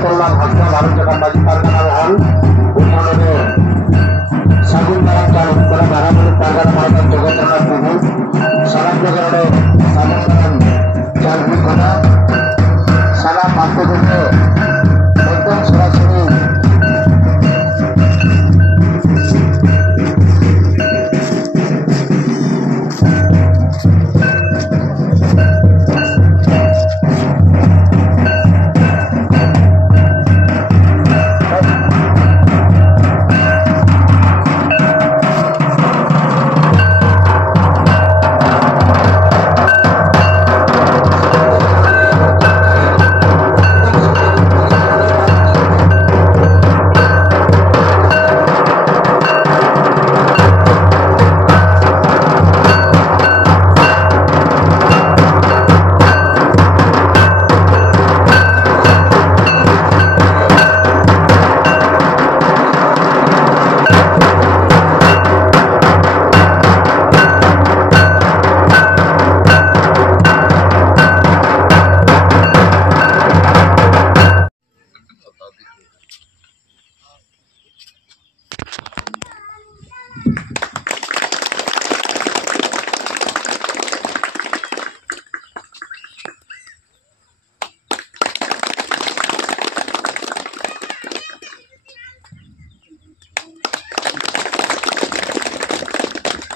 Katulan Hasna Baru Jakarta Maju Pargana Mohon Umanone Sagun Barang Jalan Pada Barang Menit Pargana Pargana Jogot Tengah Tubuh Salam Jogarode Salam Barang Jalan Bukana Salam Mampu Dunia Untuk Surasini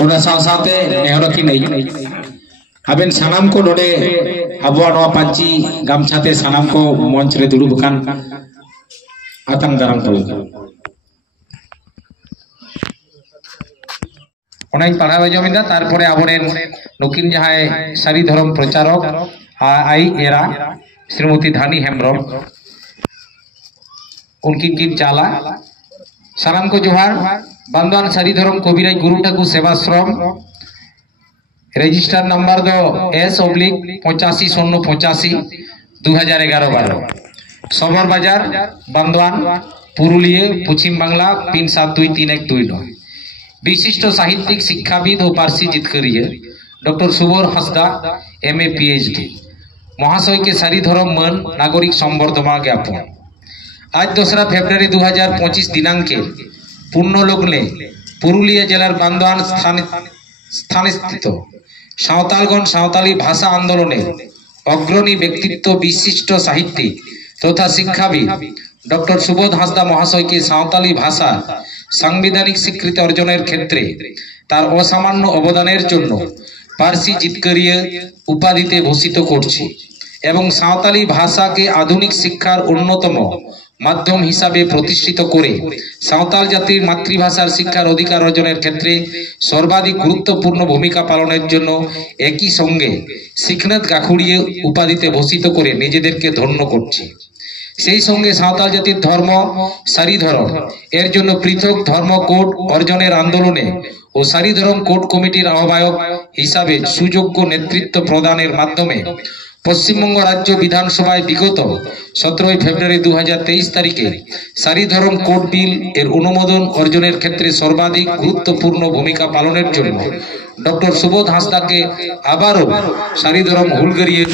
Una sausate nehoroki nahi aben sanam ko node abuwa noa panci gamchate sanam ko monch re dulu bukan atang darang tahu onain padhawe jominda tarpore aboren nukin jahai sari dhorom procharok ai era Srimati Dhani Hembrom unkin kin chala salam ko johar Bandhan Sari Dhorom Kobiraj Guru Thakur Sevashram Register number do S/85 2011 Sobar Bazar Bandhan Purulia Puchim Bangla Pin 72329 विशिष्ट साहित्यिक शिक्षाविद और पारसी जितकरिया doctor Subor Hansda MA PhD महाशय के सारी धर्म मन नागरिक संबर्धना ज्ञापन आज 2 फेब्रुआरी 2025 दिनांके पूर्णलग्ने पुरुलिया जिलार बांदवान स्थान स्थित सावतालगण सावताली भाषा आंदोलने अग्रणी व्यक्तित्व विशिष्ट साहित्यिक तथा शिक्षाविद डॉक्टर सुबोध हांसदा महाशय के सावताली भाषा सांविधानिक स्वीकृति अर्जनेर क्षेत्रे तार असामान्य अवदानेर जन्य पारसी जितकरिया उपाधिते भूषित करछि एवं सावताली भाषा के आधुनिक शिक्षार अन्यतम माध्यम हिसाबे प्रतिष्ठित करे सावताल जातिर मातृभाषार शिक्षार अधिकार अर्जनेर क्षेत्रे सर्वाधिक गुरुत्वपूर्ण भूमिका पालनेर जन्य एकई संगे शिक्षणत गाखुड़िए उपाधिते भूषित करे निजेदेरके धन्य करछि সেই সঙ্গে সাঁওতাল জাতির ধর্ম সারি ধরম এর জন্য পৃথক ধর্ম কোড অর্জনের আন্দোলনে ও সারি ধরম কোড কমিটির আহ্বায়ক হিসাবে সুযোগ্য নেতৃত্ব প্রদানের মাধ্যমে পশ্চিমবঙ্গ রাজ্য বিধানসভায় বিগত 17 ফেব্রুয়ারি 2023 তারিখে সারি ধরম কোড বিল এর অনুমোদন অর্জনের ক্ষেত্রে সর্বাধিক গুরুত্বপূর্ণ ভূমিকা পালনের জন্য ডক্টর সুবোধ হাঁসদাকে আবারও সারি ধরম হুলগড়িয়ে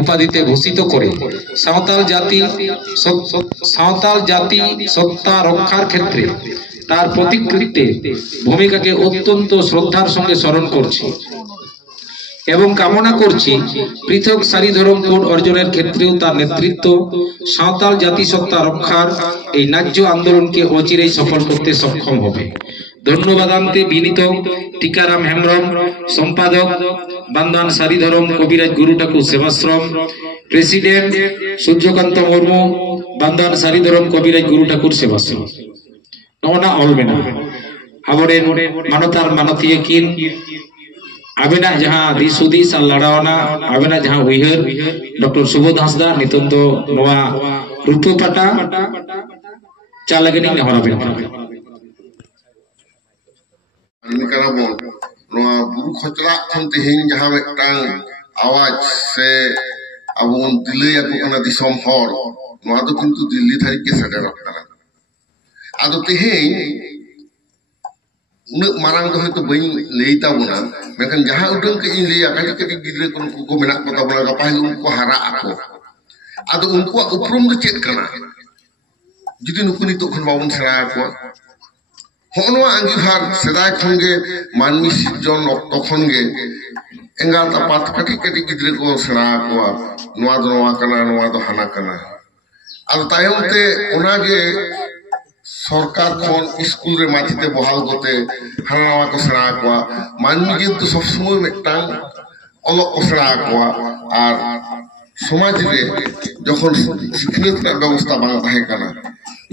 উপাধিতে ভূষিত করে সাঁওতাল জাতি সত্তা রক্ষার ক্ষেত্রে তার প্রতিকৃতিতে ভূমিকাকে অত্যন্ত শ্রদ্ধার সঙ্গে স্মরণ করছি এবং কামনা করছি পৃথক সারি ধরম কোড অর্জনের ক্ষেত্রেও তার নেতৃত্ব সাঁওতাল জাতিসত্তা রক্ষার এই ন্যায্য আন্দোলনকে অচিরেই সফল করতে সক্ষম হবে। ধন্যবাদান্তে বিনীত টিকারাম হেমব্রম সম্পাদক বান্দওয়ান সারি ধরম কবিরাজ গুরু ঠাকুর সেবাশ্রম প্রেসিডেন্ট সূর্যকান্ত মুর্মু বান্দওয়ান সারি ধরম কবিরাজ গুরু ঠাকুর সেবাশ্রম নওনা অলবেনা আবরেন মানতার মানতীয় কিন आबेना जहां दिस हुदिस लड़ावना आबेना जहां उइहर डॉक्टर सुबोध हांसदा नितन दो नोआ रूपो पाटा चालगनी नेहराबेन निकराबो नोआ बुरु खचरा खन तेहिन जहां मेटांग आवाज से अबुन दिलैया को कना दिसम हर नोआ दो किंतु दिल्ली थारी के सडेरक कना आदो तेहिन उन्हें मारंग तो है तो बनी लेता बुना मैंने जहाँ उड़न के इन लिया कहीं कहीं गिरे को मिला पता बुना का पहले उनको हरा आपको आदो उनको उपरम तो चेक करना जुदी नुकु नितो खन बाबन सेरा को होनो अंगीभार सेदाय खनगे मानमी सिजन अक्तो खनगे एंगात आपात कटी कटी गिद्रे को सेरा को नोआ दो नोआ कना नोआ दो हाना कना आदो तायम ते ओनागे सरकार खन स्कूल रे माथिते बहाल गोते हाना नोआ को सेरा को मानमी किन्तु सब समय मिटांग अलग को सेरा को आर समाज रे जखन शिक्षित व्यवस्था बांग ताहे कना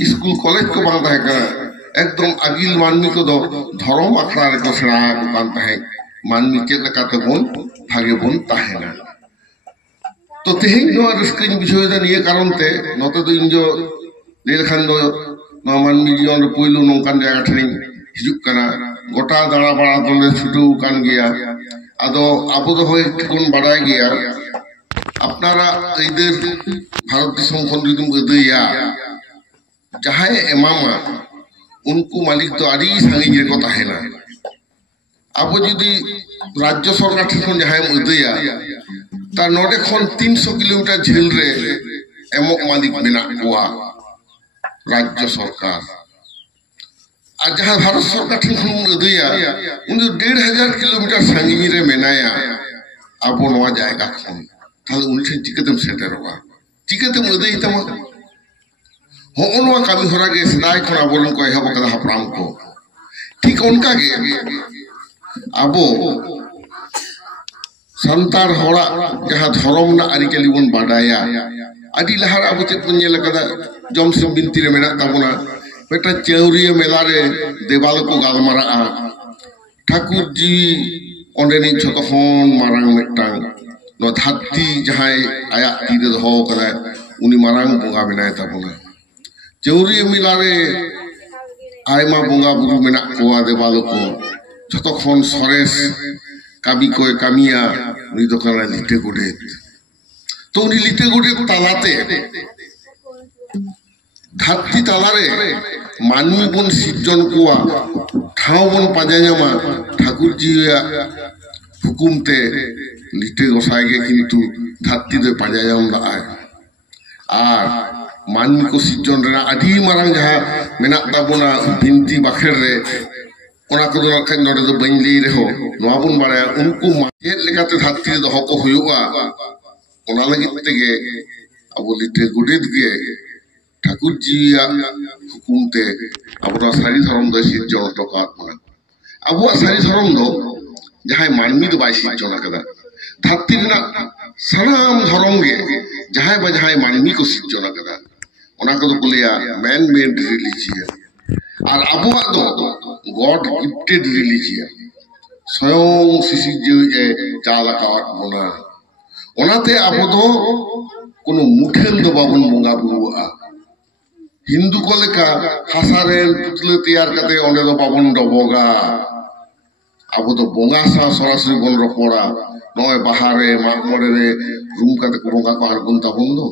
स्कूल कॉलेज को बांग ताहे कना एकदम आगिल मानमी को दो धर्म आखड़ा रे को सेरा को कान ताहे मानमी चेक लकाते बोन भागे बोन ताहेना तो तेहिं नो रस्किन बिछोय दा निये कारण ते नते दो इंजो लेल खान दो नो मानमी जीवन पुइलु नोंकान जायगा ठिन हिजुक कना गोटा दाड़ा बाड़ा दोले छुटू कान गया आदो आबो दो होय कोन बाडाय गया अपनारा इधर भारत दिसम खन जुदुम गदया जहाय एमामा उनको मालिक तो आड़ी सांगी रे को ताहेना अब जुदी राज्य सरकार ठिन जहाय गदया ता नोडे खन 300 किलोमीटर झेल रे एमो मालिक मेना कोआ राज्य सरकार आ जहां भारत सरकार ठिन खन गदया उन 1500 किलोमीटर सांगी रे मेनाया अब नोआ जायगा खन ताले उनसे चिकतम सेंटर होगा चिकतम उदय तम होनवा कामी होरा के सदाय खना बोलन को एहब कदा हप्राम को ठीक उनका गे आबो संतार होड़ा जहां धर्म ना आरिचली बन बाडाया आदि लहार आबो चेत बन नेल कदा जमसिम बिनती रे मेना ताबोना बेटा चौरिया मेला रे देवाल को गालमारा ठाकुर जी ओंडेनी छतखन मारांग मेटांग नो धरती जहां आया तीरे दो कदा उनी मारांग बोंगा बनाय ताबोना चौरिया मेला रे आयमा बोंगा बुरु मेना कोआ देवाल को छतखन सरेस कामी को कामिया उनी दो कना लिटे गोडे तो उनी लिटे गोडे तालाते धरती तालारे मानवी बन सिजन कोआ ठाव बन पाजायामा ठाकुर जी हुकुमते लिटे गोसाएगे किंतु धरती दे पाजायाम लाए आर मानवी को सिजन रे आधी मारंग जहां मेना ताबोना बिनती बाखेर रे ओना को दोना खन नोडे दो बंजली रे हो नोआ बन बाड़ाया उनको माजेत लेकाते धरती दो हको हुयुआ ओना लगित तेगे अब लिटे गुडेत गे ठाकुर जी हुकुमते अब सारी धर्म दो सिजन टका अब सारी धर्म दो जहां मानवी दो बाई सिजन कदा धरती ना सनाम धर्म गे जहां बा जहां मानवी को सिजन कदा ओना को दो बोलिया मैन मेड रिलीजियन और अबुआ दो गॉड गिफ्टेड रिलीजियन स्वयं सिसी जे चाला का बोना ओनाते अबो दो कोनो मुठेन दो बाबन बोंगा बुआ हिंदू को लेका हासारेन पुतले तैयार करते ओंडे दो बाबन डबोगा अब तो बोंगा सा सरासरी बन रपोड़ा नय बाहरे मागमरे रे रूम का को बोंगा को हरगुन ताबुन दो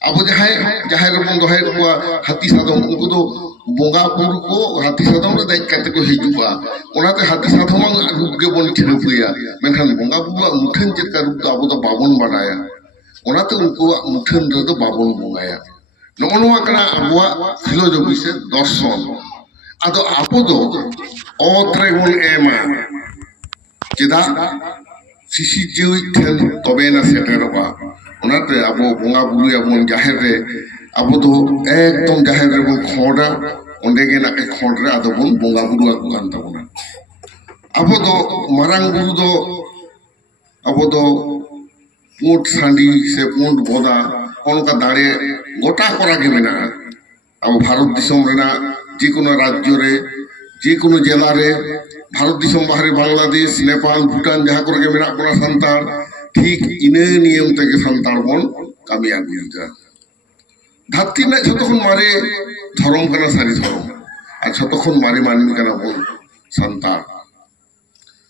अब जहां बन दो है को हाथी सादम उनको तो बोंगा पुर को हाथी सादम रे देख करते को हिजुआ ओनाते हाथी सादम रूप के बन ठेपुया मेनखान बोंगा बुआ मुठन चेत का रूप अब तो बाबन बनाया ओनाते उनको मुठन रे तो बाबन बोंगाया नोनवा कना अबुआ फिलोसफी से दर्शन आदो आपो दो ओत्रे बन एमा चेदा सिसी जेउ ठेन तबेना सेटेरबा ओनाते अबो बोंगा बुया बन जाहेर रे अबो दो एकदम जाहेर रे बन खोडा ओंडे गे ना के खोड रे आदो बन बोंगा बुआ को कान ताबोना अबो दो मारांग बुरु दो अबो दो पुंट सांडी से पुंट बोदा ओनका दाड़े गोटा करा के मेना अब भारत दिसम रेना जे कोनो राज्य रे जे कोनो जिला रे भारत दिसम बाहरे बांग्लादेश नेपाल भूटान जहां करे मेना कोना संतान ठीक इने नियम तक संतान बन कामिया गुजा धरती ना जतखन मारे धर्म कना सारी धर्म आ जतखन मारे मानवी कना बन संतान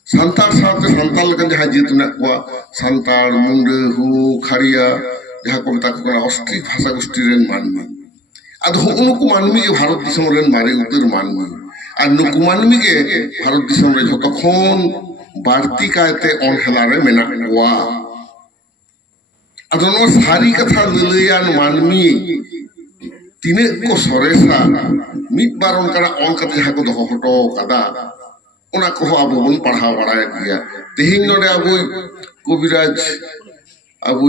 संतान साथे संतान लकन जहां जीत ना को संतान मुंडे हु खरिया जहां को मता को ऑस्ट्री भाषा गोष्ठी रेन मानवी आद उनको मानवी के भारत दिसम रेन मारे उतर मानवी आ नुकु मानवी के भारत दिसम रे जतखन बारती कायते ऑन हेलारे मेना वा आदनो सारी कथा ललयान मानवी तीने को सरेसा मिट बार उनका ऑल कते जहाँ को दोहो हटो कदा उना को अब बन पढ़ा पढ़ाया गया तेहिंग नोडे अब कविराज अब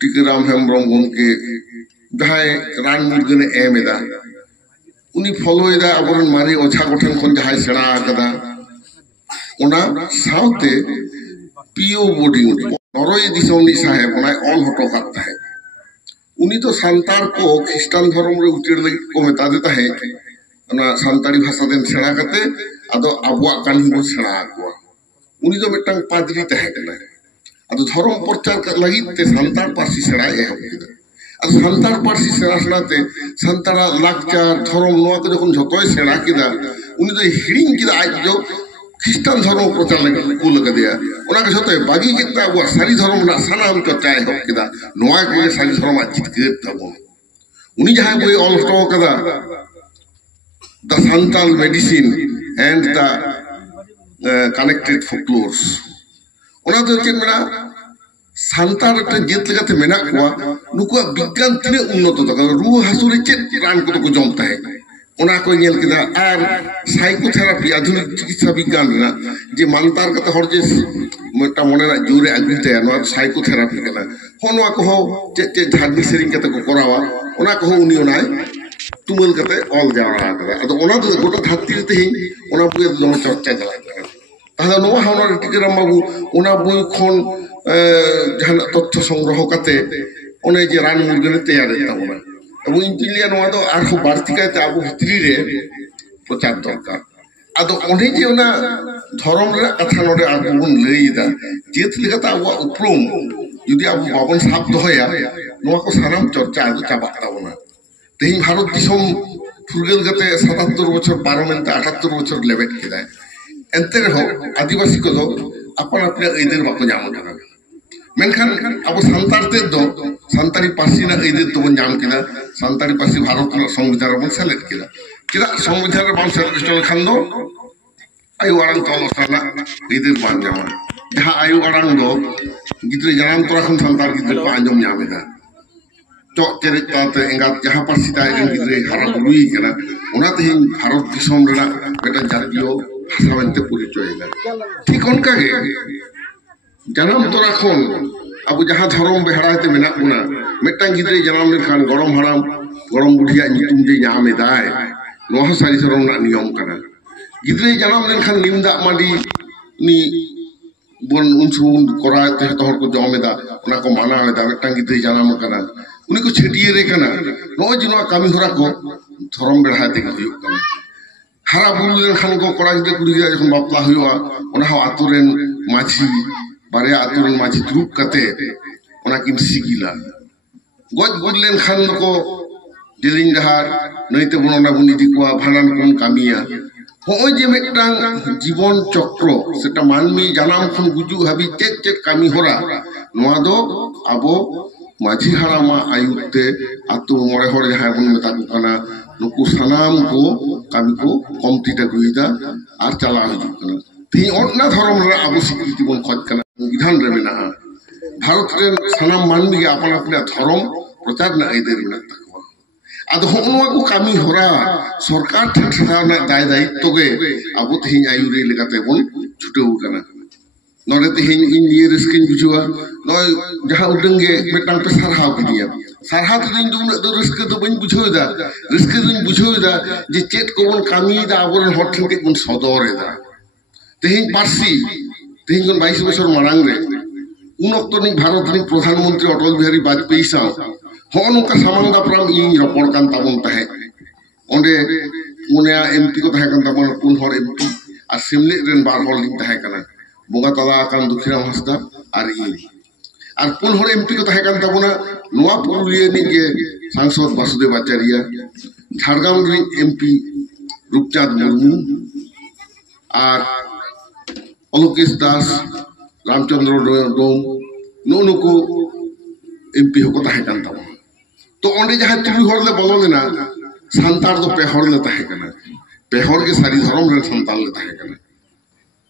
टीकाराम हेम्ब्रम उनके जहाँ रान मुर्गने एमेदा उन्हीं फॉलो इदा अब मारी ओछा गठन खन जहाँ सेना कदा उना साउते पीओ बोर्डिंग नरोई दिसोमनी साहेब उना ऑल हटो करता है उन्हीं तो संतार को ख्रिस्टान धर्म रे उचिर लगी को मेता देता है ना संतारी भाषा देन सेना करते अदो अबुआ कानी को सेना को उन्हीं तो मिटंग पादरी तहे कना अदो धर्म प्रचार लगी ते संतार पार्सी सेना ए हम अदो संतार पार्सी सेना सेनाते संतारा लाकचार धर्म नोआ को जखन जतोय सेना किदा उन्हीं तो हिडिंग किदा आज जो ख्रिस्टान धर्म प्रचार लगी को लगा दिया उना के जतोय बागी कितना वो सारी धर्म ना सनाम चर्चा हो किदा नोआ के सारी धर्म चित के तबो उन्हीं जहां कोई ऑल स्टॉक कदा the Santal medicine and the connected folklores उना तो चेक मेना संतार ते जेत लगाते मेना को नुको विज्ञान तिने उन्नत तो रू हासुरे चेक रान को तो जमता है उना को नेल किदा आर साइकोथेरापी आधुनिक चिकित्सा विज्ञान ना जे मानतार कते हर जे मोटा मने ना जोरे आगुते ना साइकोथेरापी कना होनवा को हो जे धार्मिक सेरिंग कते को करावा उना को उनी उनाय तुमल कते ऑल जावरा कदा अदो उना तो गोटा धाती ते उना बुए दम चर्चा चला करा ताहा नो हावना टिकराम बाबू उना बुई खन जहां तथ्य संग्रह कते उने जे रान मुर्गने तैयार ताबना अब इंजिलिया नवा तो आरो बार्ती काते अब भितरी रे प्रचार दरकार अदो ओने जे उना धर्म रे कथा नोडे अब बुन लईदा जेत लेकाता अब उपरोम यदि अब बाबन साफ दोया नवा को सानाम चर्चा आदो चाबा ताबना तेही भारत दिसम फुरगेल गते 77 बछर पार्लामेंट 78 बछर लेबेट किदा एंते हो आदिवासी को दो अपन अपने एदेर बाको जाम कना मेनखान अब संतार ते दो संतारी पार्सी ना एदेर तो बन जाम किदा संतारी पार्सी भारत ना संविधान बन सेलेक्ट किदा किदा संविधान रे बन सेलेक्ट चल खान दो आयु आरंग तो लसना एदेर बन जाम जहां आयु आरंग दो गिद्रे जनाम तोरा खन संतार गिद्रे को आंजम जामेदा तो तेरे ताते एंगा जहां पार्सी ता एन गिद्रे हारा बुई कना उना ते भारत दिसम रेना बेटा जातियो भाषावंते परिचय ठीक उनका के जनाम तोरा खन अब जहां धर्म बेहराते मेना उना मिटन गिद्रे जनाम लेखान गरम हराम गरम बुढ़िया नितुम जे नामे दाय नोहा सारी धर्म ना नियम कना गिद्रे जनाम लेखान निमदा माडी नि बन उनसुन कराते तोहर को जमेदा उना को माना दा मिटन गिद्रे जनाम कना उनी को छटिए रे कना नो जिनो कामी होरा को धर्म बेहराते हुयो कना हरा बुल लेखान को करा गिद्रे कुड़ी जखन बापला हुयोआ उना आतुरेन माछी बारे आतुरन माछी दुरुप कते उना किन सिगिला गज गुडलेन खान को दिलिंग जहार नैते बनना बुनी दिकुआ भानान कोन कामिया होय जे मेटांग जीवन चक्र सेटा मानमी जानाम खन गुजु हाबी चेक चेक कामी होरा नोआ दो आबो माझी हारामा आयुते आतु मोरे हर जहां बन मेता को कना नुकु सनाम को कामी को कमती ता गुइदा आर चला हिजु कना ती ओटना धर्म रे आबो स्वीकृति बन खज कना विधान रे मेना भारत रे सनाम मानमी के अपन अपने धर्म प्रचार ना एदेर ना तकवा आदो होनवा को कामी होरा सरकार ठन सदाना दाय दायित्व गे आबो तेहिं आयुरे लेकाते बन छुटेउ कना नोरे तेहिं इन ये रिस्किन बुझुआ नय जहां उडंगे मेटांग पे सरहाव किदिया सरहा दिन दुन दो रिस्क तो बन बुझोदा रिस्क दिन बुझोदा जे चेत को बन कामी दा आबरन हठन के बन सदरेदा तेहिं पार्सी तेहिं कोन 22 बछर मारांग रे उन अक्तनि भारत नि प्रधानमंत्री अटल बिहारी वाजपेयी सा होन का सामंदा प्राम इन रपड़ कान ताबन तहे ओंडे पुनिया एमपी को तहे कान ताबन पुन हर एमपी आ सिमले रेन बार हर लिंग तहे काना बोगा तला कान दुखिराम हंसदा आर इन आर पुन हर एमपी को तहे कान ताबना नोआ पुरुलिया नि के सांसद वासुदेव आचार्य झारगाम रि एमपी रूपचांद मुर्मू आर अलोकेश दास रामचंद्र डोम नो को एमपी होको तहे कान ताबना तो ओंडे जहां तुरु हर ले बोलो लेना संतार दो पेहर ले तहे कना पेहर के सारी धर्म रे संतान ले तहे कना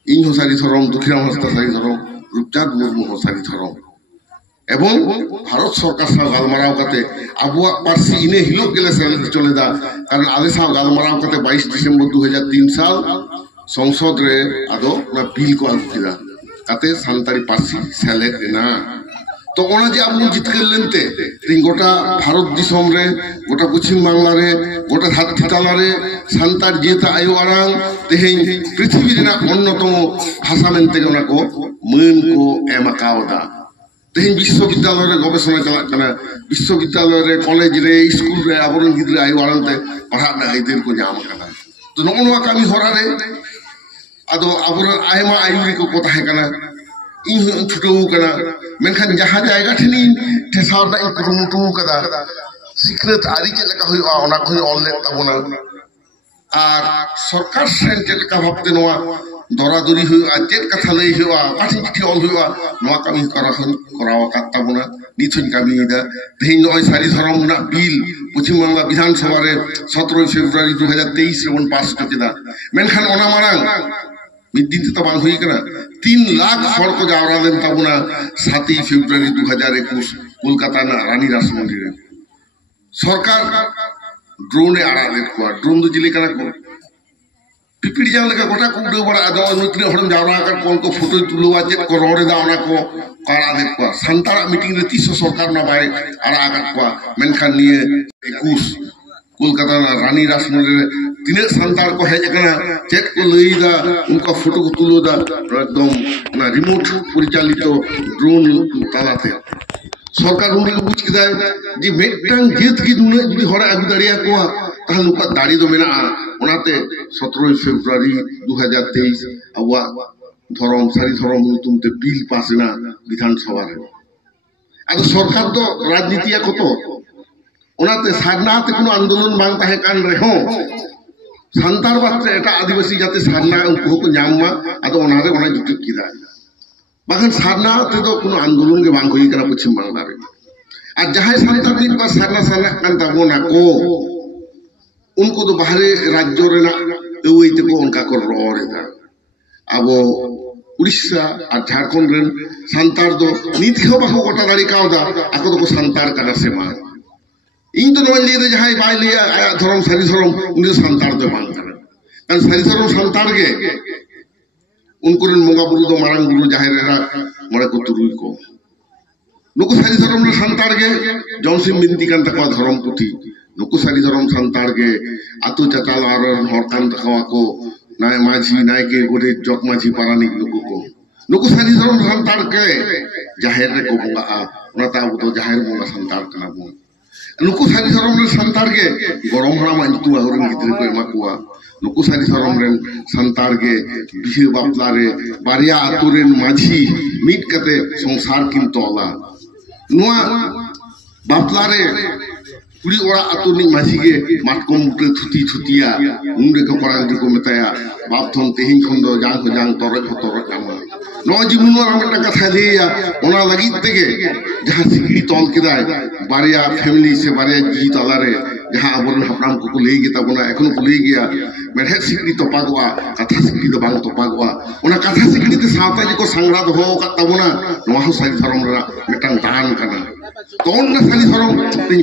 इन हो सारी धर्म दुखिराम हंसदा सारी धर्म रूपचांद मुर्मू हो सारी धर्म এবং ভারত সরকার সাথে গালমারাও কাতে আবুয়া পার্সি ইনে হিলোক গেলে চলে দা কারণ আলে সাথে গালমারাও কাতে 22 ডিসেম্বর 2003 সাল সংসদ রে আদো না বিল को আগু किदा কাতে সান্তারি পার্সি সেলেক্ট না তো ওনা যে আবু জিতকের লেনতে তিন গোটা ভারত দিশম রে গোটা পশ্চিম বাংলা রে গোটা হাতি তালা রে সান্তার যেতা আয়ু আরাং তেহেñ পৃথিবী রেনা অন্যতম ভাষা মেনতে ওনা को মান को এমাকাওদা তেহেñ বিশ্ববিদ্যালয় রে গবেষণা চালাক কানা বিশ্ববিদ্যালয় রে কলেজ রে স্কুল রে আবরণ গিদ্রে আয়ু আরাংতে পড়া না আইদের को जाम কানা তো নগনওয়া কামি হরা রে আদো আবরণ আয়মা আয়ুরি को কথা है কানা इन छुटू कना मेनखान जहां जायगा ठिनी ठेसाव ना इन कुरुमुटू कदा सिक्रेट आरी के लका हुई ओना को ऑल ले तबना আর সরকার সেন যে লেকা ভাবতে নোয়া দরাদরি হই আর যে কথা লই হইয়া পাঠি চিঠি অল হইয়া নোয়া কামি করাওয়া কাতাবনা নিথুন কামি দা দেই নয় সারি ধরম না বিল পশ্চিম বাংলা বিধানসভা রে 17 ফেব্রুয়ারি 2023 রে পাস করেদা মেনখান ওনা মারাং মিদিন তো বাং হই কনা 3 লাখ হড় को जावरा देन तबना 7 ফেব্রুয়ারি 2021 কলকাতা না রানী রাসমন্দিরে সরকার ড্রোনে আড়ালে को ड्रोन दो जिले कना को पिपिड़ी जान लगा गोटा को उड़े बड़ा आदो नुतने हड़म जावरा कर कोन को फोटो तुलवा जे को रोड़े दा ओना को काड़ा दे को संतारा मीटिंग रे 300 सरकार ना बाय आड़ा आगत को मेनखान निये 21 कोलकाता ना रानी राসমंदिरे तीने संतार को है कना चेक को लईदा उनका फोटो को तुलोदा एकदम ना रिमोट परिचालित ड्रोन तालाते सरकार उनके बुझ किदा जे मेटांग जेत की दुने जुदी हड़ा आगु दाड़िया को ताहले उनका दाड़ी दो मेना ओनाते 17 फेब्रुआरी 2023 अबवा धरम सारी धरम तुमते बिल पास ना विधानसभा रे आदो सरकार तो राजनीतिया को तो ओनाते सारनाते कोनो आंदोलन बांग ताहे कान रे हो सान्तार बात एटा आदिवासी जाते सारना उनको को ᱧᱟᱢ आदो ओनारे ओना जुटक किदा बाखन सारना ते तो कोनो आंदोलन के बांग होई कना पश्चिम बांग्ला रे आ जहां सान्तार दिन पर सारना साला कान ताबोना को उनको तो बाहरे राज्य रे ना एवैते को उनका को रोरेदा आबो उड़ीसा और झारखंड रे सान्तार दो नीत हो बाको गोटा दाड़ी कावदा आको तो को सान्तार कना से मा इन तो नमन लिए जहां बाय लिया धरम सारी धरम उन संतार दो बांग कना कान सारी धरम संतार के उनको मोगा बुरु दो मारांग बुरु जाहेर रा मरे को तुरुई को नुको सारी धरम रे संतार के जौनसिम बिनती कान तकवा धरम पुथी नुको सारी धरम संतार के आतु चताल आर हर कान तकवा को नाय माझी नाय के गोरे जक माझी पारानिक नुको सारी धरम संतार के जाहेर रे को बोंगा ओनाता तो जाहेर बोंगा संतार कना बो नुकु सारी धरम रे संतार के गरम हराम अंतु आगरन गिद्रे को एमा कुआ नुकु सारी धरम रे संतार के बिहे बापला रे बारिया आतु रे माझी मीट कते संसार किन तोला नुआ बापला रे कुड़ी ओड़ा आतु नि माझी के माटको मुटे थुती थुतिया उंडे को परान को मेताया बाप थन तेहिं खंदो जांग तोरक कामा नो जीवन में कथा दिया ओना लगी तेगे जहां सिकड़ी तोल केदा बारिया फैमिली से बारिया जी तलारे जहां अबरन हपराम को ले गया तबना एखन को ले गया मेढे सिकड़ी तो पागवा कथा सिकड़ी तो बांग तो पागवा ओना कथा सिकड़ी ते सावता जी को संग्रह हो तबना नो हो सारी धर्म रा मेटांग दान कना कौन ना सारी धर्म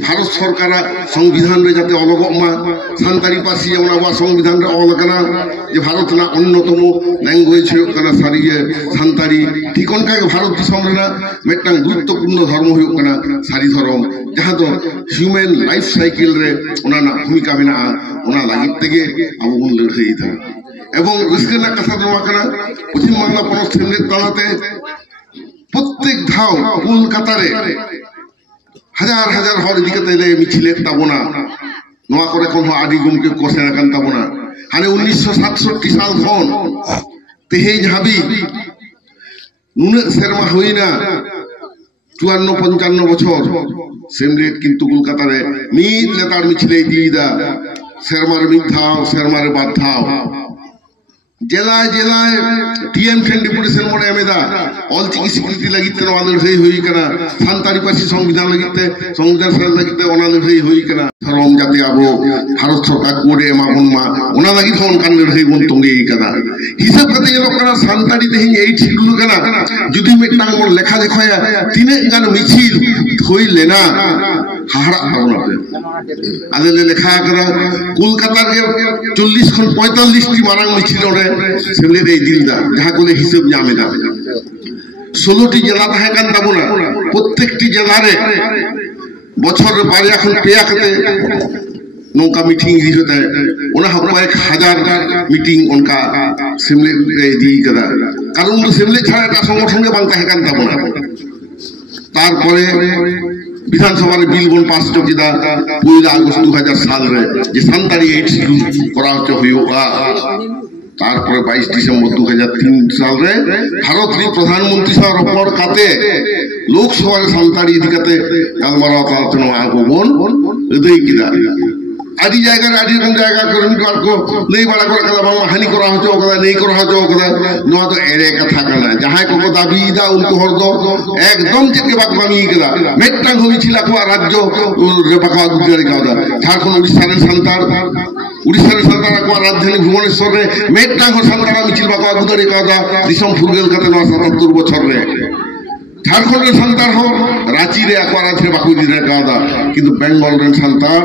भारत सरकार संविधान रे जाते अलगमा सान्तारी पासी ओना वा संविधान रे अलगना जे भारत ना अन्यतम लैंग्वेज कना सारी सान्तारी ठीक उनका भारत दिसम रे मेटांग गुरुत्वपूर्ण धर्म हो कना सारी धर्म जहां तो ह्यूमन लाइफ साइकिल रे ओना ना भूमिका मेना ओना लागि तेगे अब उन लड़ाई था एवं इसके ना कथा नवा कना पश्चिम बांग्ला पनस थेमने तालाते प्रत्येक धाव कलकाता रे हजार हजार हर दिकते ले मिছিলে ताबोना नवा करे कोन हो आदि गुमके कोसेना कान ताबोना हाने 1967 साल खन तेहेज हाबी नुने शर्मा होइना 54-55 বছর সেমরেট কিন্তু কলকাতা রে মিট লেতার মিছিলে দিদা শর্মার মিঠাও শর্মার বাধাও জেলায় জেলায় টিএম ঠেন ডেপুটেশন মনে এমেদা অলচিকি স্বীকৃতি লাগিতে নয়া লড়াই হই কানা সান্তাড়ি পার্সি সংবিধান লাগিতে সংবিধান সাল লাগিতে ওনা লড়াই হই কানা ধরম যাতে আবো ভারত সরকার কোডে এমাবন মা ওনা লাগি থন কান লড়াই বন তঙ্গে কানা হিসাব কাতে যেন কানা সান্তাড়ি তেহিং 8 শিডিউল কানা যদি মিটাং মন লেখা দেখয়া তিনে গান মিছিল হইলে না হাহাড়া ভাবনাতে আলে লেখা করা কলকাতার 40 খন 45টি মারাং মিছিল ওরে সেমলে এই দিলদা যাহা কোলে হিসাব জামে না 16টি জেলা তাহে কান তাবনা প্রত্যেকটি জেলারে বছরের বারে এখন পেয়া কাতে নৌকা মিটিং দিতে ওনা হাবরা 1000 মিটিং উনকা সেমলে দি করা কারণ তো সেমলে ছাড়া একটা সংগঠনে বাং তাহে কান তাবনা তারপরে বিধানসভার বিল বন পাস চকিদা 1 আগস্ট 2000 সাল রে যে সান্তাড়ি 8 শিডিউল করা হচ্ছে হইওগা তারপরে 22 ডিসেম্বর 2003 সাল রে ভারতের প্রধানমন্ত্রী সহ রপর কাতে লোকসভার সান্তাড়ি দিকাতে গালমারা আলোচনা আগমন এদই কিদা আদি জায়গার আদি কোন জায়গা কর্মী কারকো লেই বাড়া করে কাদা বাংলা হানি করা হচ্ছে ওকদা নেই করা হচ্ছে ওকদা নোয়া তো এড়ে কথা কানা যাহাই কোকো দাবি দা উনকো হরদ একদম চেকে বাকবামি কেদা মেট্টাং হইছিল কো রাজ্য রেপাকা গুজরারি কাদা ঝাড়খণ্ড উড়িষ্যার সান্তাড় কো রাজধানী ভুবনেশ্বরে মেট্টাং সান্তাড়া মিছিল বাকা গুজরারি কাদা দিশম ফুরগেল কাতে 77 বছর রে ঝাড়খণ্ডের সান্তার হোক রাঁচি রে আকরাতে বাকু দিরে কাদা কিন্তু বেঙ্গল রেন সান্তার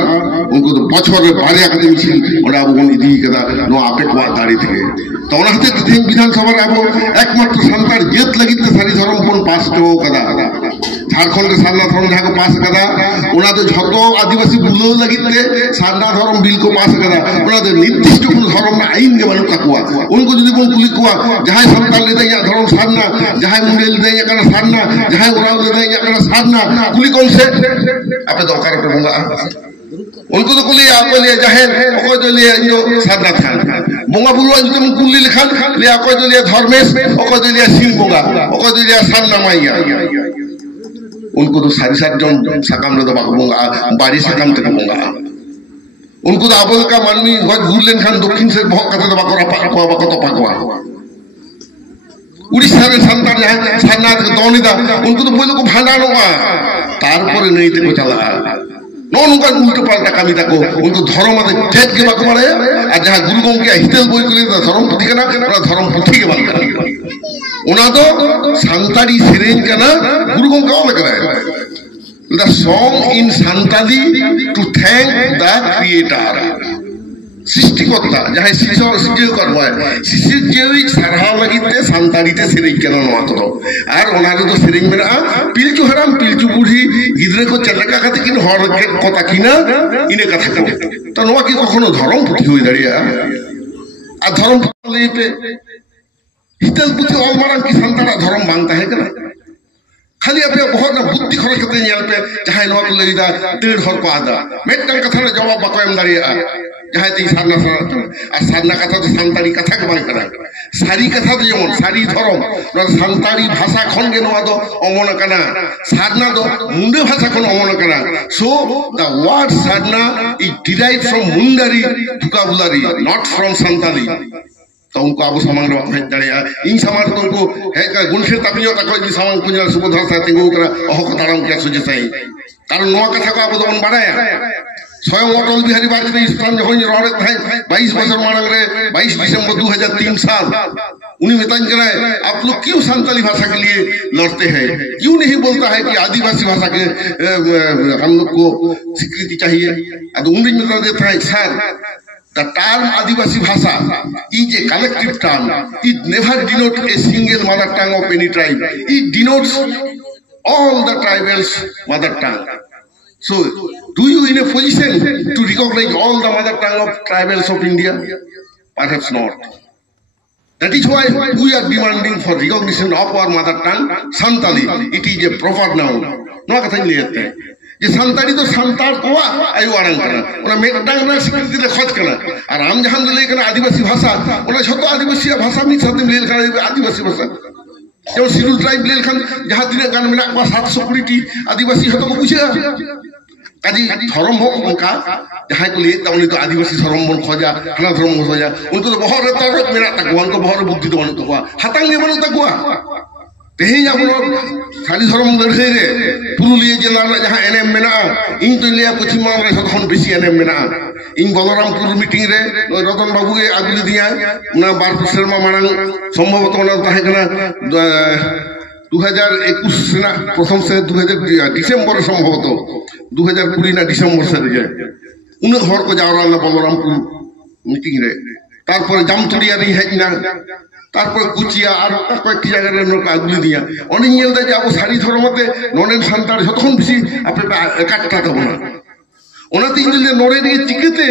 উনকো তো বছরে বারে আকাতে মিছিল ওরা আবুন ইদি কাদা নো আপে কোয়া দাঁড়ি থেকে তো ওনা হাতে তিন বিধানসভার আবো একমাত্র সান্তার জেত লাগিতে সারি ধরম কোন পাস তো কাদা ঝাড়খণ্ডের সান্না ধরম যাকে পাস কাদা ওনা তো যত আদিবাসী বুলো লাগিতে সান্না ধরম বিল কো পাস কাদা ওনাদের নির্দিষ্ট কোন ধরম না আইন কে বানু কাকুয়া উনকো যদি কোন কুলি কুয়া যাহাই সান্তার লেতে ইয়া ধরম সান্না যাহাই মুন্ডেল লেতে ইয়া কানা সান্না যাহাই ওরাও লেতে ইয়া কানা সান্না কুলি কোন সে আপে দরকার पे होगा उनको तो कुली आपको लिया जाहिर कोई तो लिया जो साधना था बोंगा बुलवा जो तुम कुली लिखान लिया कोई तो लिया धर्मेश कोई तो लिया सिंह बोंगा कोई तो लिया साधना माइया उनको तो सारी साथ जो साकाम लो तो बाको बोंगा बारी साकाम तक बोंगा उनको तो आबोल का मानवी बहुत गुरलेन खान दक्षिण से बहुत कथा तो बाको रापा बाको तो पाकवा उड़ीसा में संतान जहाँ सारनाथ के दौनिदा उनको तो बोलो को भांडा लोगा तारपरे नहीं ते को चला नॉन उनका उल्टा पाल्टा कामी तको उनको धर्म आते ठेक के बाको मारे और जहाँ गुरु गों के हितेल बोई करे तो धर्म पुथी का ना धर्म पुथी के बात करे उना तो संताड़ी सिरेंज का ना गुरु गों का लग रहा है the song in Santali to thank the creator সৃষ্টিকর্তা যাহাই সৃষ্টি করব সৃষ্টি সারহাও লাগিতে সান্তাড়িতে সেরেই কেন নোয়া তো আর ওনারে তো সেরেই মেরা পিলচু হারাম পিলচু বুড়ি গিদরে কো চালাকা কাতে কিন হর কথা কিনা ইনে কথা কো তো নোয়া কি কখনো ধরম পুঁথি হই দাঁড়িয়া আর ধরম লইতে হিতেল পুঁথি অলমারাম কি সান্তাড়া ধরম বাংতা হে কেনা खाली अपने बहुत ना बुद्धि खर्च करते हैं यहाँ पे जहाँ नौक ले इधर 1.5 हर पादा मेट्टन कथा ना जवाब बकवाम दारी जहाँ तीन साधना साधना कथा तो संताड़ी कथा के बारे करा सारी कथा तो जेमन सारी धर्म ना संताड़ी भाषा खन के नवा दो अमन कना साधना दो मुंडे भाषा खन अमन कना so the word sadhana is derived from Mundari vocabulary not from Santali तो उनको आबो सामान रो है दरिया इन सामान तो उनको है का गुणखे तपियो तक कोई सामान पुंजा सुबोधर साथी को करा ओह कतारम के सुजे सही कारण नवा कथा को आबो दमन बाड़ाया स्वयं अटल बिहारी वाजपेयी स्थान जखन रहरे थाई 22 बছর मानग रे 22 दिसंबर 2003 साल उन्हीं बतान करे आप लोग क्यों संताली भाषा के लिए लड़ते हैं क्यों नहीं बोलता है कि आदिवासी भाषा के हम लोग को स्वीकृति चाहिए अब उन्हीं में देता है sir The term Adivasi Bhasha is a collective term. It never denotes a single mother tongue of any tribe. It denotes all the tribals' mother tongue. So, do you in a position to recognize all the mother tongue of tribals of India? Perhaps not. That is why we are demanding for recognition of our mother tongue, Santali. It is a proper noun. No katha नहीं ये संताड़ी तो संतार कोआ आयु आरंग करना उन्हें मेट्टांग ना स्वीकृति ले खर्च करना और हम जहाँ ले करना आदिवासी भाषा उन्हें छोटो आदिवासी भाषा में साथ में ले करना आदिवासी भाषा जब शिड्यूल ट्राइब ले करना जहाँ दिन गान में ना 720 आदिवासी है तो को पूछेगा কাজী ধর্ম হোক অনকা যাহাই কো লিয়ে তাউনি তো আদিবাসী ধর্ম বন খোঁজা হানা ধর্ম খোঁজা উनको तो बहर तक मेरा तकवा उनको बहर बुद्धि तो बनु तकवा हातांग ने बनु तकवा तेहें अब सारी धर्म लड़े रे पुरुलिया जिला जहां एनएम मेना इन तो लिया पश्चिम बंगाल रे सखन बेसी एनएम मेना इन बलरामपुर मीटिंग रे रतन बाबू के आगुली दिया ना 12 शर्मा मानन संभवतः ना ताहे कना 2021 से प्रथम से 2000 डिसेम्बर संभवतः 2020 ना डिसेम्बर से रे उन हर को जावरा ना बलरामपुर मीटिंग रे तारपर जामतुड़िया रे हेजना तारपर कुचिया और कयेकटी जायगा रे नोका आगुली दिया अनेक नेल दा जे अब सारी धर्मते नोनेन सान्तार जतखन बेसी आपे एकाटटा तबना ओनाते इनले नोरे दिए चिकेते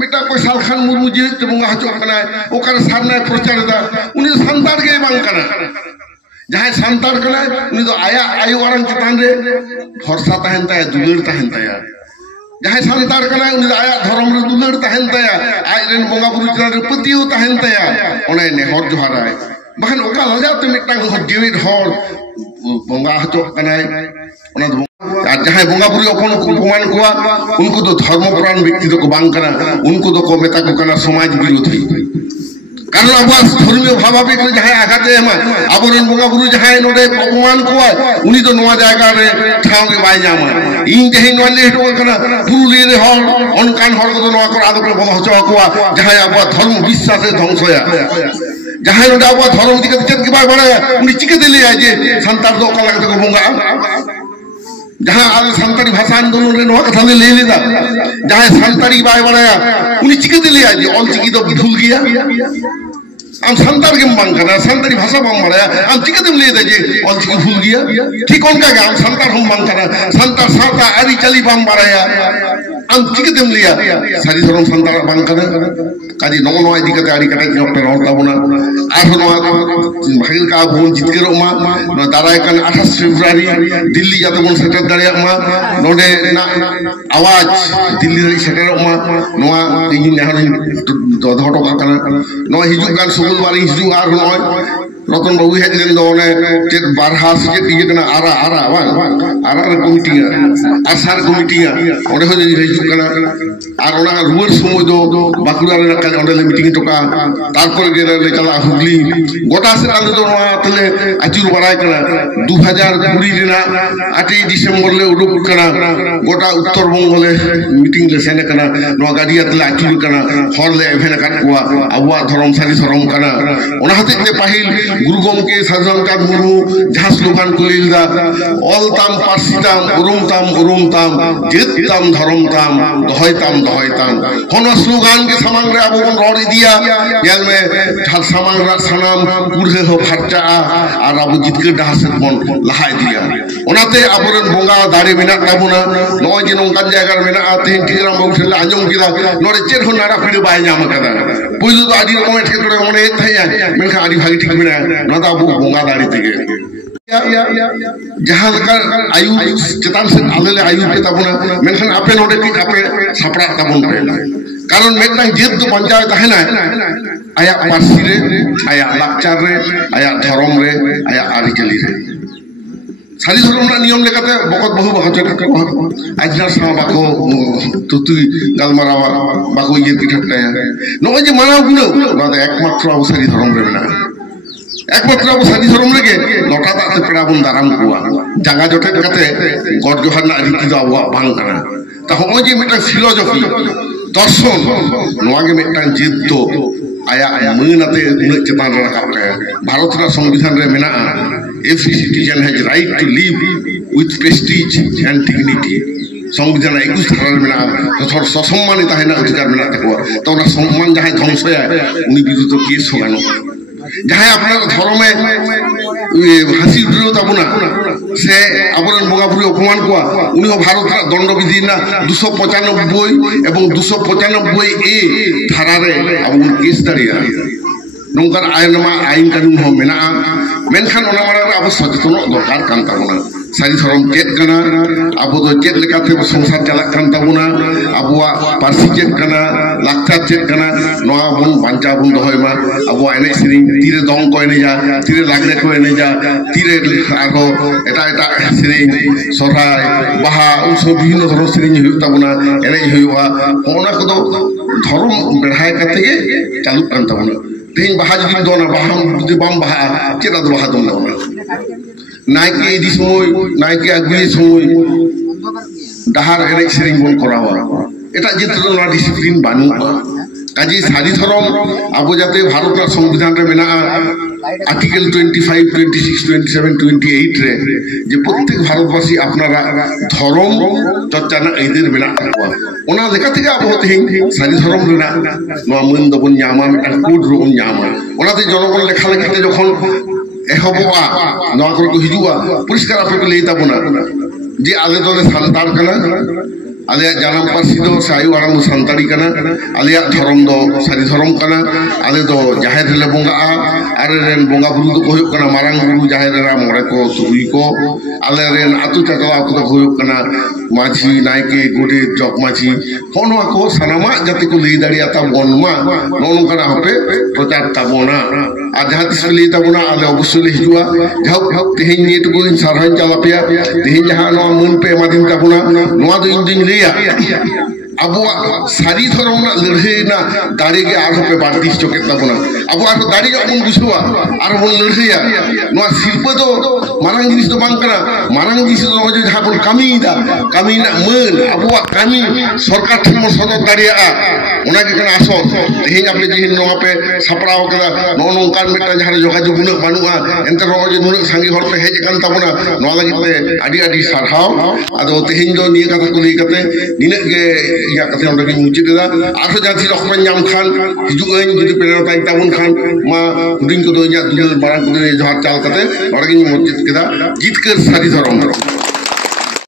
मेटा कोई सालखान मुर्मू जे बंगा हचो कना ओकारे सामने प्रचार दा उनी सान्तार गे बांग कना जहां सान्तार कना उनी तो आया आयु आरन चतान रे भरसा तहन ताया दुलर तहन ताया जहां सान्तार कना उनी आया धर्म रे दुलर तहन ताया आज रेन बंगा बुरु चतान रे पतियो तहन ताया ओने ने हर जोहाराय बखन ओका लजाते मिटांग हो जेवित हर बंगा हचो कना ओना जहां बंगा बुरु अपमान कोआ उनको तो धर्मपरायण व्यक्ति तो को बांग कना उनको तो को मेता को कना समाज विरोधी कारण अब धर्मीय भावावेग जहां आघाते एमा आबरन बंगा बुरु जहां नोडे अपमान कोआ उनी तो नोआ जायगा रे ठाव के बाय जामा इन जहि नोआ ले हटो कना पुरुलिया रे हर अनकान हर को नोआ कर आदर बंगा हचो कोआ जहां अब धर्म विश्वास ध्वंस होया जहां नोडे अब धर्म दिके चेत के बाय बड़ा उनी चिके दिले आ जे संतार दो कला के बंगा जहां आज संतारी भाषा आंदोलन रे नोआ कथा ले लेदा जहां संतारी बाय बड़ा उनी चिके दिले आ जे ऑल चिकी तो भूल गया हम संतार के मांग करना संतारी भाषा बम बड़ा हम चिके दिम ले दे जे ऑल चिकी भूल गया ठीक उनका का हम संतार हम मांग करना संतार साता आरी चली बम बड़ा हम चिके दिम लिया सारी धर्म संतार मांग करना काजी नो नो इदी कते आरी कटे डॉक्टर और ताबना आरो नो भागिल का बोन जितकेर मा नो दाराय कन 28 फेब्रुआरी दिल्ली जाते बोन सेटर दारिया मा नोडे ना आवाज दिल्ली रे सेटर मा नोआ इन नहर दधटो करना नो हिजु कान सुगुलवारी हिजु आर नो रतन बाबू हेजलेन दो ने चेत बारहा से तिजे कना आरा आरा रे कमिटी आसार कमिटी ओडे हो हिजु कना आर ओना रुवर समय दो बाकुड़ा रे का ओडे मीटिंग टोका तारपर गे रे चला हुगली गोटा से आले दो तले आचुर बराय कना 2020 रेना 8 डिसेम्बर ले उडुक कना गोटा उत्तर बंग ले मीटिंग ले सेने कना नो गाडिया तले आचुर कना हर ले एभेन काट कोआ अबवा धर्म सारी धर्म कना ओना हते ते पाहिल गुरु गमके साजनकात मुरमु जहां स्लोगान कलिलदा ऑल ताम पारसिताम उरुम ताम जेतताम धर्मताम दहयताम होना स्लोगान के समांग रे अब रोड़ी दिया जेल में हर समांग रा सनाम पुरहे हो फरचा और अब जितके डाहसत बन लहाय दिया ओनाते अबरन बोंगा दारे मेना ताबुना नय जे नोंकान जायगा मेना आते टिकराम बाबू ठेला आंजम किदा नोरे चेर हो नारा फिर बाय जाम कदा पुइलु तो आदि रकम एटके करे मने थाया मेनखा आदि भागी ठीक मेना नदा बु बोंगा दारे तेगे जहां आयु चेतान से आले आयु के ताबुना मेनखान आपे नोडे की आपे सापड़ा ताबुन पे कारण मेटना जेत दो पंचायत तहना आया पार्सी रे आया लाकचार रे आया धर्म रे आया आरिचली रे सारी धर्म नियम लेकाते बकत बहु बहचट को आजना सा बाको तुतुई गालमारावा बाको ये पिठकटा नय जे मानाव गुलो ना एकमात्र अब सारी धर्म रे मेना एकमात्र अब सारी धर्म रे लटा दाते पेड़ा बन दाराम कुआ जांगा जटे काते गड जोहार ना रीति दो अब बांग कना ता होय जे मेटा फिलोसफी दर्शन नोआगे मेटा जीत तो आया मनाते उन चेतान रखा भारत संविधान रे मेना every citizen has right to live with prestige and dignity संविधान 21 धारा मेना तो ससम्मानित है अधिकार मेना तो सम्मान जहां ध्वंस उनी विरुद्ध केस होगानो जहां अपना धर्म में हासि उठलो ताबुना से आबरन बंगाबुरी अपमान कोआ उनी भारत दंडविधि ना 295 एवं 295 ए धारा रे अब केस दारिया नोंकार आईन कानून हो मेना मेनखान ओना मारा अब सचेतन दरकार कान ताबुना सारी धर्म चेत कना अब तो चेत लेकाते संसार चला कान ताबुना abuak parsi chet kana lakchar chet kana noa bon bancha bon dohoy ma abuak enej sering tire dong ko eneja tire lagre ko eneja tire ago eta sering sorai baha unso bibhinno dhoro sering huyuk tabona enej huyuga ona kodo dhorom bedhai kate ge chaluk kan tabona tin baha jodi dona baha jodi bam baha cheta do baha dona naike di somoy naike aguli somoy dahar enej sering bon korawa eta jeto na disiplin banu kaji sari thorom abo jate bharotar সংবিধান re mena article 25 26 27 28 রে যে প্রত্যেক ভারতবাসী আপনারা ধর্ম চর্চা না এদের মেনা থাকবা ওনা লেখা থেকে আবো তেহিং সারি ধর্ম রেনা নোয়া মন দবন ᱧᱟᱢᱟ মিটান কোড রুম ᱧামা ওনাতে জনগণ লেখা লেখাতে যখন এহববা নোয়া করে হিজুয়া পরিষ্কার আপনাকে লই তাবনা যে আলে দলে সান্তার কানা আলে জানাম পারসি দো সায়ু আরাম সান্তাড়ি কানা আলে ধরম দো সারি ধরম কানা আলে দো জাহের লে বঙ্গা আরে রেন বঙ্গা বুরু দো কইক কানা মারাং বুরু জাহের রা মরে কো তুই কো আলে রেন আতু চাকা কো দো কইক কানা মাঝি নাইকে গোটে জক মাঝি হনওয়া কো সানামা জাতি কো লই দাড়িয়া তা বনমা নন কানা হপে প্রচার তাবনা আর যাহা তিস লই তাবনা আলে অবশ্যই হিজুয়া যাও তেহিং নিয়ে তো কোন সারহান চালাপিয়া তেহিং যাহা নো মন পে মাদিন তাবনা নোয়া দো ইঞ্জিন লেয়া abuak sari thorom na lerhe na dari ge ar hope badis choket tabona abu ar dari ge on busua ar bon lerhe ya no silpa do marang jinis do bang kana marang jinis do je jaha bon kami na meun abuak kami sarkar thon sodor daria ona ge kana aso tehin apne jehin no ape saprao kada no nongkan meta jahare jogajog unak banua ente ro je nunak sangi hor pe hej kan tabona no lagi te adi sarhao ado tehin do niya katha ko lei kate ninak ge ya kate onda ge mucit da arho jati rokman nyam khan hiju ain jodi penero tai tabun khan ma udin ko do nya dul barang ko ne jahar chal kate ora ge mucit keda jitkar sari thorom